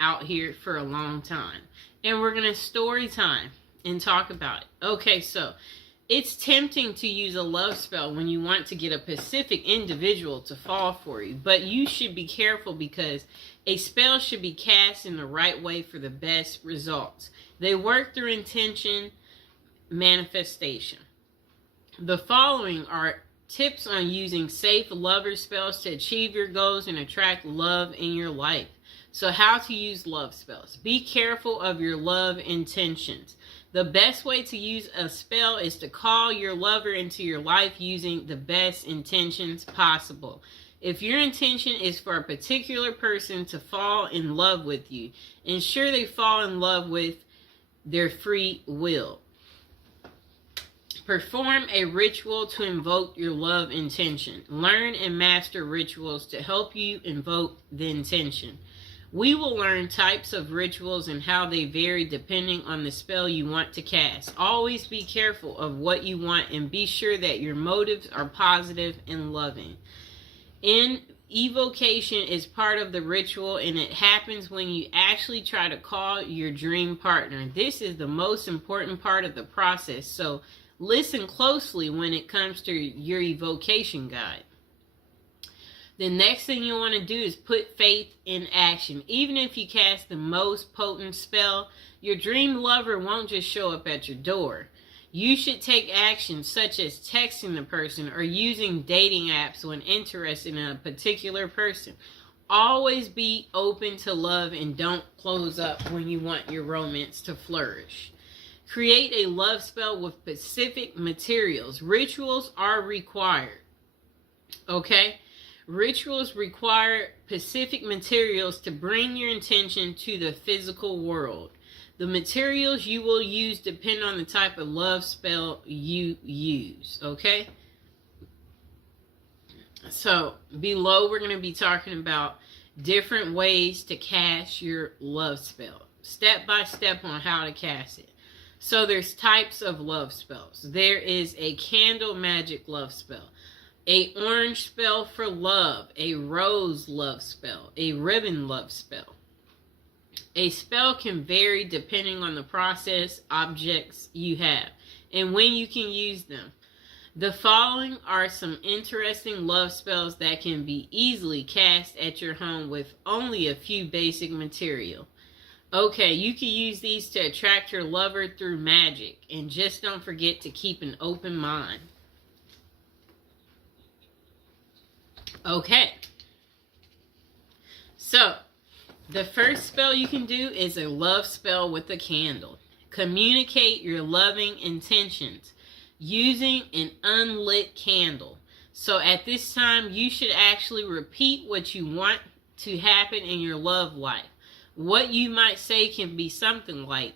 out here for a long time. And we're going to story time and talk about it. Okay, so it's tempting to use a love spell when you want to get a specific individual to fall for you, but you should be careful because a spell should be cast in the right way for the best results. They work through intention, manifestation. The following are tips on using safe lover spells to achieve your goals and attract love in your life. So how to use love spells. Be careful of your love intentions. The best way to use a spell is to call your lover into your life using the best intentions possible. If your intention is for a particular person to fall in love with you, ensure they fall in love with their free will. Perform a ritual to invoke your love intention. Learn and master rituals to help you invoke the intention. We will learn types of rituals and how they vary depending on the spell you want to cast. Always be careful of what you want and be sure that your motives are positive and loving. Evocation is part of the ritual, and it happens when you actually try to call your dream partner. This is the most important part of the process, so listen closely when it comes to your evocation guide. The next thing you want to do is put faith in action. Even if you cast the most potent spell, your dream lover won't just show up at your door. You should take action such as texting the person or using dating apps when interested in a particular person. Always be open to love and don't close up when you want your romance to flourish. Create a love spell with specific materials. Rituals are required. Okay? Rituals require specific materials to bring your intention to the physical world. The materials you will use depend on the type of love spell you use, okay? So, below we're going to be talking about different ways to cast your love spell. Step by step on how to cast it. So, there's types of love spells. There is a candle magic love spell. A orange spell for love, a rose love spell, a ribbon love spell. A spell can vary depending on the process, objects you have, and when you can use them. The following are some interesting love spells that can be easily cast at your home with only a few basic material. Okay, you can use these to attract your lover through magic, and just don't forget to keep an open mind. Okay, so the first spell you can do is a love spell with a candle. Communicate your loving intentions using an unlit candle. So at this time, you should actually repeat what you want to happen in your love life. What you might say can be something like,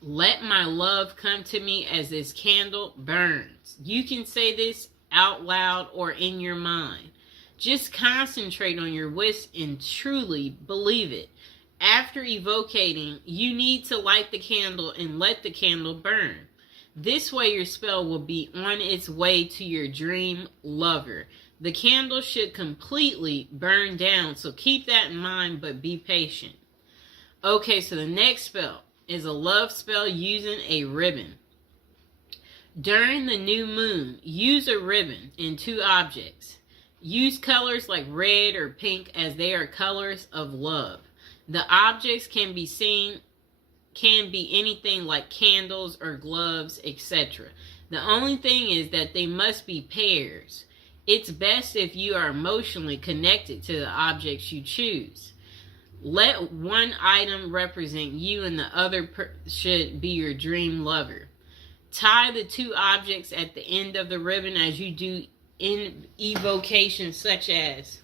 "Let my love come to me as this candle burns." You can say this out loud or in your mind. Just concentrate on your wish and truly believe it. After evocating, you need to light the candle and let the candle burn. This way your spell will be on its way to your dream lover. The candle should completely burn down, so keep that in mind, but be patient. Okay, so the next spell is a love spell using a ribbon. During the new moon, use a ribbon in 2 objects. Use colors like red or pink as they are colors of love. The objects can be anything like candles or gloves, etc. The only thing is that they must be pairs. It's best if you are emotionally connected to the objects you choose. Let one item represent you and the other should be your dream lover. Tie the 2 objects at the end of the ribbon as you do in evocation, such as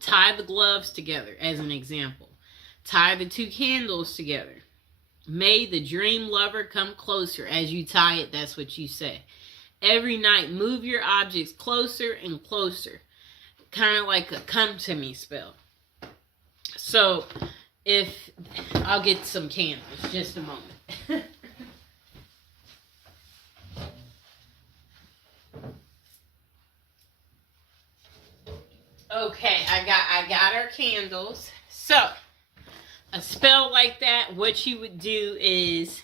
tie the gloves together as an example. Tie the 2 candles together. May the dream lover come closer. As you tie it, that's what you say. Every night, move your objects closer and closer. Kind of like a come to me spell. So, I'll get some candles, just a moment. Okay, I got our candles. So, a spell like that, what you would do is...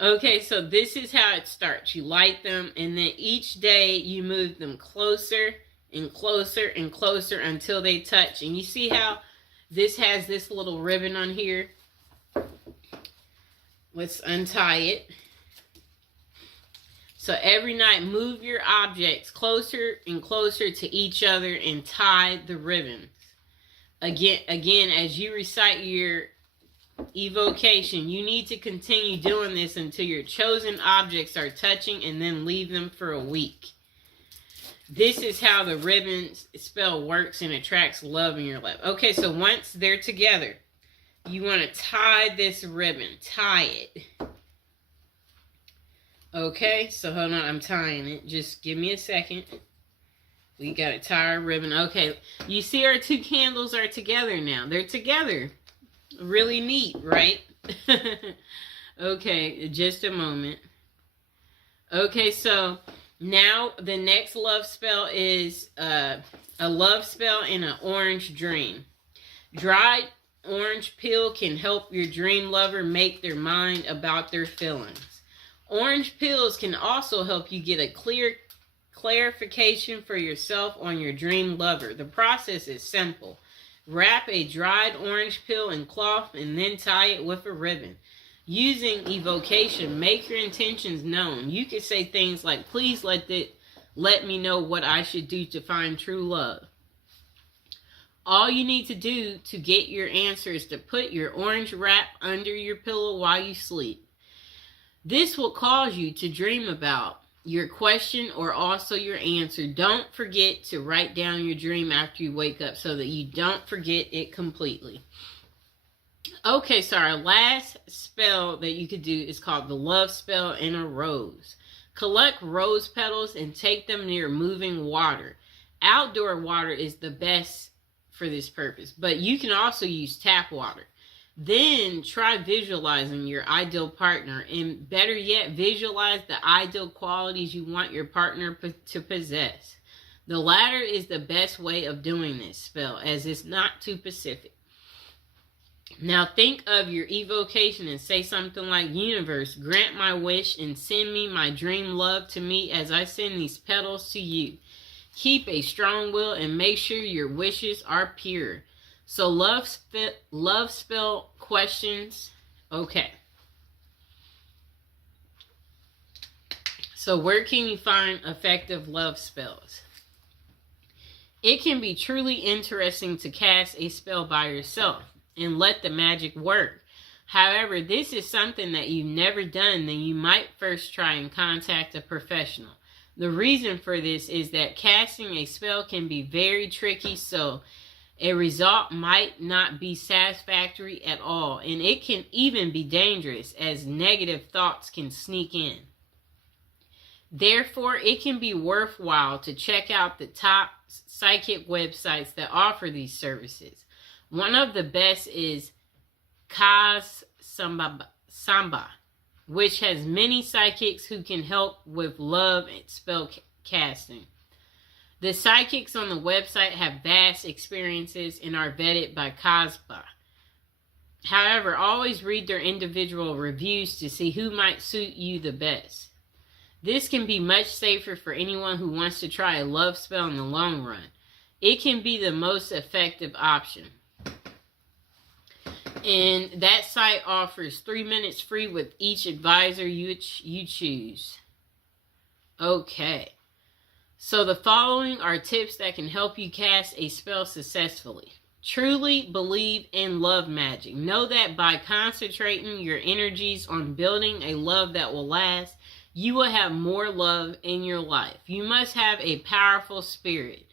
Okay, so this is how it starts. You light them, and then each day you move them closer and closer and closer until they touch. And you see how this has this little ribbon on here? Let's untie it. So every night, move your objects closer and closer to each other and tie the ribbons. Again, as you recite your evocation, you need to continue doing this until your chosen objects are touching, and then leave them for a week. This is how the ribbon spell works and attracts love in your life. Okay, so once they're together, you want to tie this ribbon. Tie it. Okay, so hold on, I'm tying it. Just give me a second. We got to tie our ribbon. Okay, you see our two candles are together now. They're together. Really neat, right? Okay, just a moment. Okay, so now the next love spell is a love spell in an orange dream. Dried orange peel can help your dream lover make their mind about their feelings. Orange peels can also help you get a clear clarification for yourself on your dream lover. The process is simple. Wrap a dried orange peel in cloth and then tie it with a ribbon. Using evocation, make your intentions known. You can say things like, please let me know what I should do to find true love. All you need to do to get your answer is to put your orange wrap under your pillow while you sleep. This will cause you to dream about your question or also your answer. Don't forget to write down your dream after you wake up so that you don't forget it completely. Okay, so our last spell that you could do is called the love spell in a rose. Collect rose petals and take them near moving water. Outdoor water is the best for this purpose, but you can also use tap water. Then try visualizing your ideal partner, and better yet, visualize the ideal qualities you want your partner to possess. The latter is the best way of doing this spell, as it's not too specific. Now think of your evocation and say something like, universe, grant my wish and send me my dream love to me as I send these petals to you. Keep a strong will and make sure your wishes are pure. So love spell questions. Okay. So where can you find effective love spells? It can be truly interesting to cast a spell by yourself and let the magic work. However, this is something that you've never done, then you might first try and contact a professional. The reason for this is that casting a spell can be very tricky, so a result might not be satisfactory at all, and it can even be dangerous as negative thoughts can sneak in. Therefore, it can be worthwhile to check out the top psychic websites that offer these services. One of the best is Kaz Samba, which has many psychics who can help with love and spell casting. The psychics on the website have vast experiences and are vetted by Kazba. However, always read their individual reviews to see who might suit you the best. This can be much safer for anyone who wants to try a love spell in the long run. It can be the most effective option. And that site offers 3 minutes free with each advisor you choose. Okay. So the following are tips that can help you cast a spell successfully. Truly believe in love magic. Know that by concentrating your energies on building a love that will last, you will have more love in your life. You must have a powerful spirit.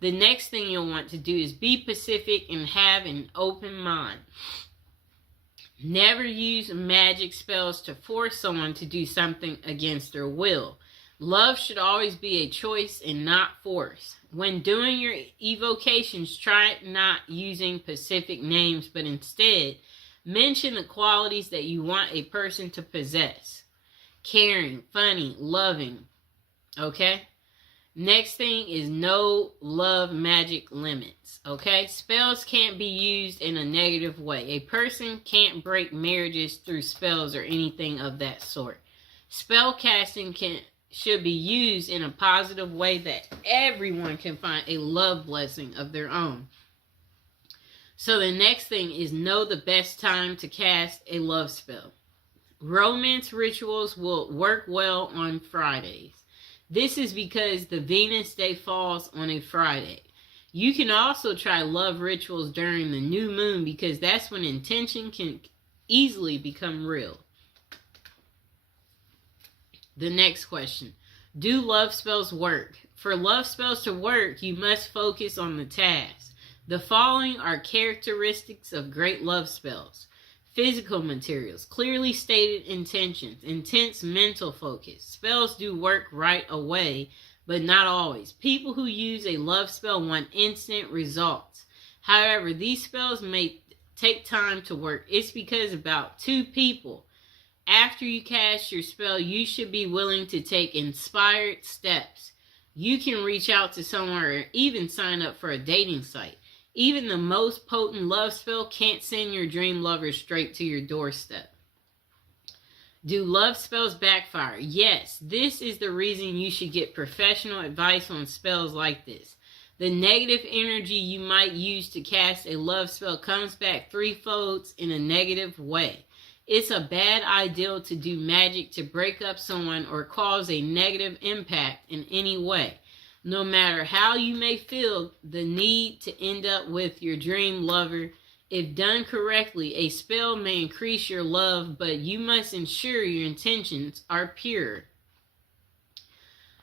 The next thing you'll want to do is be pacific and have an open mind. Never use magic spells to force someone to do something against their will. Love should always be a choice and not force. When doing your evocations, try not using specific names, but instead mention the qualities that you want a person to possess. Caring, funny, loving. Okay? Next thing is no love magic limits. Okay? Spells can't be used in a negative way. A person can't break marriages through spells or anything of that sort. Spell casting should be used in a positive way that everyone can find a love blessing of their own. So the next thing is know the best time to cast a love spell. Romance rituals will work well on Fridays. This is because the Venus day falls on a Friday. You can also try love rituals during the new moon because that's when intention can easily become real. The next question. Do love spells work? For love spells to work, you must focus on the task. The following are characteristics of great love spells. Physical materials, clearly stated intentions, intense mental focus. Spells do work right away, but not always. People who use a love spell want instant results. However, these spells may take time to work. It's because about 2 people. After you cast your spell, you should be willing to take inspired steps. You can reach out to someone or even sign up for a dating site. Even the most potent love spell can't send your dream lover straight to your doorstep. Do love spells backfire? Yes, this is the reason you should get professional advice on spells like this. The negative energy you might use to cast a love spell comes back threefold in a negative way. It's a bad idea to do magic to break up someone or cause a negative impact in any way. No matter how you may feel the need to end up with your dream lover, if done correctly, a spell may increase your love, but you must ensure your intentions are pure.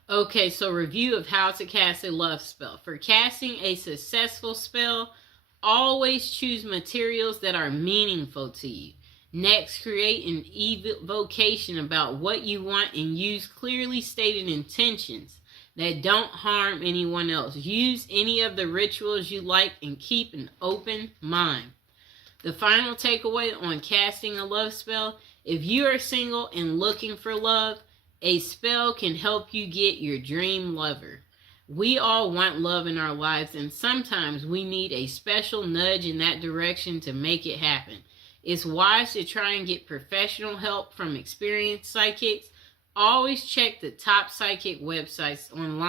Okay, so review of how to cast a love spell. For casting a successful spell, always choose materials that are meaningful to you. Next, create an evocation about what you want and use clearly stated intentions that don't harm anyone else. Use any of the rituals you like and keep an open mind. The final takeaway on casting a love spell: if you are single and looking for love, a spell can help you get your dream lover. We all want love in our lives, and sometimes we need a special nudge in that direction to make it happen. It's wise to try and get professional help from experienced psychics. Always check the top psychic websites online